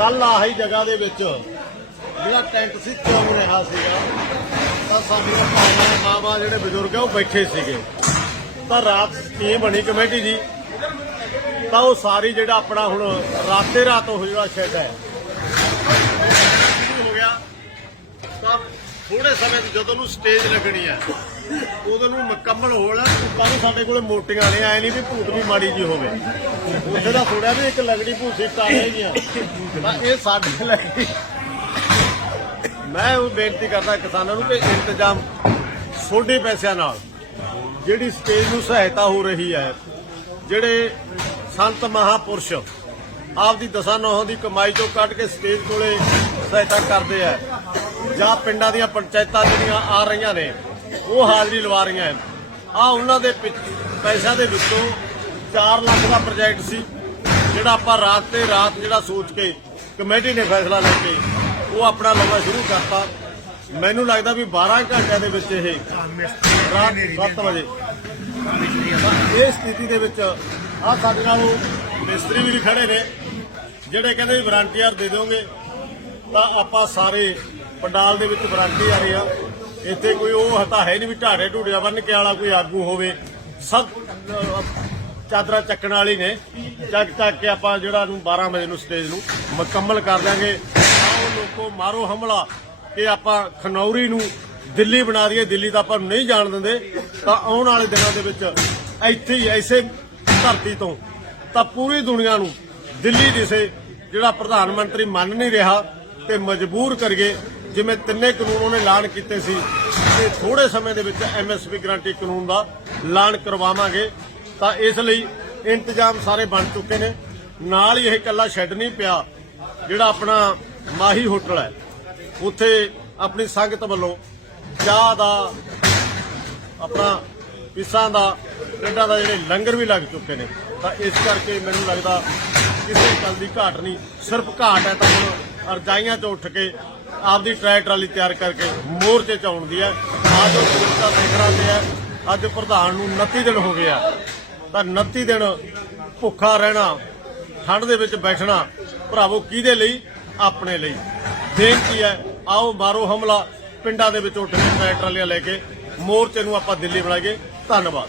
ਕੱਲ ਆਹੀ ਜਗ੍ਹਾ ਦੇ ਵਿੱਚ ਜਿਹੜਾ ਟੈਂਟ ਸੀ ਚੱਲ ਰਿਹਾ ਸੀਗਾ। ਤਾਂ ਸਾਡੀਆਂ ਭਾਈਆਂ ਮਾਵਾ ਜਿਹੜੇ ਬਜ਼ੁਰਗ ਆ, ਉਹ ਬੈਠੇ ਸੀਗੇ। ਤਾਂ ਰਾਤ ਟੀਮ ਬਣੀ ਕਮੇਟੀ ਦੀ ਤਾਂ ਉਹ ਸਾਰੀ ਜਿਹੜਾ ਆਪਣਾ ਹੁਣ ਰਾਤੇ ਰਾਤ ਉਹ ਜਿਹੜਾ ਸ਼ੈੱਡ ਹੈ। ਹੋ ਗਿਆ ਤਾਂ ਥੋੜੇ ਸਮੇਂ ਤੋਂ ਜਦੋਂ ਨੂੰ ਸਟੇਜ ਲੱਗਣੀ ਹੈ ਉਦੋਂ ਨੂੰ ਮੁਕੰਮਲ ਹੋਣਾ ਪਰ ਸਾਡੇ ਕੋਲੇ ਮੋਟੀਆਂ ਨੇ ਆਏ ਨਹੀਂ ਵੀ ਭੂਤ ਵੀ ਮਾੜੀ ਜੀ ਹੋਵੇ। ਉੱਥੇ ਦਾ ਥੋੜਾ ਵੀ ਇੱਕ ਲਗੜੀ ਭੂਸੀ ਟਾਲੇ ਗਈਆਂ ਤਾਂ ਇਹ ਸਾਡੇ ਲਈ ਮੈਂ ਉਹ ਬੇਨਤੀ ਕਰਦਾ ਕਿਸਾਨਾਂ ਨੂੰ ਕਿ ਇੰਤਜ਼ਾਮ ਛੋਟੇ ਪੈਸਿਆਂ ਨਾਲ, ਜਿਹੜੀ ਸਟੇਜ ਨੂੰ ਸਹਾਇਤਾ ਹੋ ਰਹੀ ਹੈ, ਜਿਹੜੇ ਸੰਤ ਮਹਾਪੁਰਸ਼ ਆਪਦੀ ਦਸਾਂ ਨੌਹਾਂ ਦੀ ਕਮਾਈ ਚੋਂ ਕੱਢ ਕੇ ਸਟੇਜ ਕੋਲੇ ਸਹਾਇਤਾ ਕਰਦੇ ਆ ਜਾਂ ਪਿੰਡਾਂ ਦੀਆਂ ਪੰਚਾਇਤਾਂ ਜਿਹੜੀਆਂ ਆ ਰਹੀਆਂ ਨੇ, ਉਹ ਹਾਜ਼ਰੀ ਲਵਾ ਰਹੀਆਂ ਹਨ। ਆ ਉਹਨਾਂ ਦੇ ਪਿੱਛ- ਪੈਸਿਆਂ ਦੇ ਵਿੱਚੋਂ 4 ਲੱਖ ਦਾ ਪ੍ਰੋਜੈਕਟ ਸੀ, ਜਿਹੜਾ ਆਪਾਂ ਰਾਤ ਤੇ ਰਾਤ ਜਿਹੜਾ ਸੋਚ ਕੇ ਕਮੇਟੀ ਨੇ ਫੈਸਲਾ ਲੈ ਕੇ ਉਹ ਆਪਣਾ ਲਾਉਣਾ ਸ਼ੁਰੂ ਕਰਤਾ। ਮੈਨੂੰ ਲੱਗਦਾ ਵੀ 12 ਘੰਟਿਆਂ ਦੇ ਵਿੱਚ ਇਹ ਰਾਤ 7 ਵਜੇ ਇਹ ਸਥਿਤੀ ਦੇ ਵਿੱਚ ਆ ਸਾਡੇ ਨਾਲ ਉਹ ਮਿਸਤਰੀ ਵੀ ਖੜੇ ਨੇ, ਜਿਹੜੇ ਕਹਿੰਦੇ ਵੀ ਵਾਰੰਟੀਅਰ ਦੇ ਦਿਓਗੇ, ਤਾਂ ਆਪਾਂ ਸਾਰੇ ਪੰਡਾਲ ਦੇ ਵਿੱਚ ਵਾਰੰਟੀ ਆ ਰਹੇ ਆ। ਇੱਥੇ ਕੋਈ ਉਹ ਹਤਾ ਹੈ ਨਹੀਂ ਵੀ ਢਾੜੇ ਢੂੜਿਆ ਬੰਨ ਕੇ ਵਾਲਾ ਕੋਈ ਆਗੂ ਹੋਵੇ। ਸਭ ਅਹ, ਚਾਦਰਾਂ ਚੱਕਣ ਵਾਲੀ ਨੇ। ਚੱਕ ਚੱਕ ਕੇ ਆਪਾਂ ਜਿਹੜਾ ਨੂੰ 12 ਵਜੇ ਨੂੰ ਸਟੇਜ ਨੂੰ ਮੁਕੰਮਲ ਕਰ ਦਾਂਗੇ ਆਓ ਲੋਕੋ ਮਾਰੋ ਹਮਲਾ। ਕਿ ਆਪਾਂ ਖਨੌਰੀ ਨੂੰ ਦਿੱਲੀ ਬਣਾ ਦਈਏ। ਦਿੱਲੀ ਤਾਂ ਆਪਾਂ ਨੂੰ ਨਹੀਂ ਜਾਣ ਦਿੰਦੇ। ਤਾਂ ਆਉਣ ਵਾਲੇ ਦਿਨਾਂ ਦੇ ਵਿੱਚ ਇੱਥੇ ਹੀ ਐਸੇ ਧਰਤੀ ਤੋਂ ਤਾਂ ਪੂਰੀ ਦੁਨੀਆ ਨੂੰ ਦਿੱਲੀ ਦਿਸੇ ਜਿਹੜਾ ਪ੍ਰਧਾਨ ਮੰਤਰੀ ਮੰਨ ਨਹੀਂ ਰਿਹਾ ਤੇ ਮਜਬੂਰ ਕਰੀਏ। ਜਿਵੇਂ ਤਿੰਨੇ ਕਾਨੂੰਨ ਉਹਨੇ ਐਲਾਨ ਕੀਤੇ ਸੀ, ਤੇ ਥੋੜੇ ਸਮੇਂ ਦੇ ਵਿੱਚ ਐਮਐਸਪੀ ਗਰੰਟੀ ਕਾਨੂੰਨ ਦਾ ਐਲਾਨ ਕਰਵਾਵਾਂਗੇ, ਤਾਂ ਇਸ ਲਈ ਇੰਤਜ਼ਾਮ ਸਾਰੇ ਬਣ ਚੁੱਕੇ ਨੇ। ਨਾਲ ਹੀ ਇਹ ਇਕੱਲਾ ਸ਼ੈੱਡ ਨਹੀਂ ਪਿਆ, ਜਿਹੜਾ ਆਪਣਾ ਮਾਹੀ ਹੋਟਲ ਹੈ, ਉੱਥੇ ਆਪਣੀ ਸੰਗਤ ਵੱਲੋਂ ਚਾਹ ਦਾ, ਆਪਣਾ ਪਿਸਾਂ ਦਾ, ਪਿੰਡਾਂ ਦਾ ਜਿਹੜੇ ਲੰਗਰ ਵੀ ਲੱਗ ਚੁੱਕੇ ਨੇ। ਤਾਂ ਇਸ ਕਰਕੇ ਮੈਨੂੰ ਲੱਗਦਾ ਕਿਸੇ ਗੱਲ ਦੀ ਘਾਟ ਨਹੀਂ, ਸਿਰਫ ਘਾਟ ਹੈ ਤਾਂ ਹੁਣ ਅਰਜਾਈਆਂ ਤੋਂ ਉੱਠ ਕੇ ਆਪਦੀ ਟਰੈਕ ਟਰਾਲੀ ਤਿਆਰ ਕਰਕੇ ਮੋਰਚੇ ਚ ਆਉਣ ਦੀ ਹੈ ਅੱਜ ਉਹ ਪੁਲਿਸ ਦੇਖਣਾ ਤੇ ਹੈ ਅੱਜ ਪ੍ਰਧਾਨ ਨੂੰ 29 ਦਿਨ ਹੋ ਗਿਆ ਤਾਂ 29 ਦਿਨ ਭੁੱਖਾ ਰਹਿਣਾ, ਠੰਡ ਦੇ ਵਿੱਚ ਬੈਠਣਾ ਭਰਾਵੋ ਕਿਹਦੇ ਲਈ? ਆਪਣੇ ਲਈ। ਬੇਨਤੀ ਹੈ, ਆਓ ਮਾਰੋ ਹਮਲਾ। ਪਿੰਡਾਂ ਦੇ ਵਿੱਚ ਉੱਠ ਕੇ ਟਰੈਕ ਟਰਾਲੀਆਂ ਲੈ ਕੇ ਮੋਰਚੇ ਨੂੰ ਆਪਾਂ ਦਿੱਲੀ ਬਣਾਈਏ ਧੰਨਵਾਦ।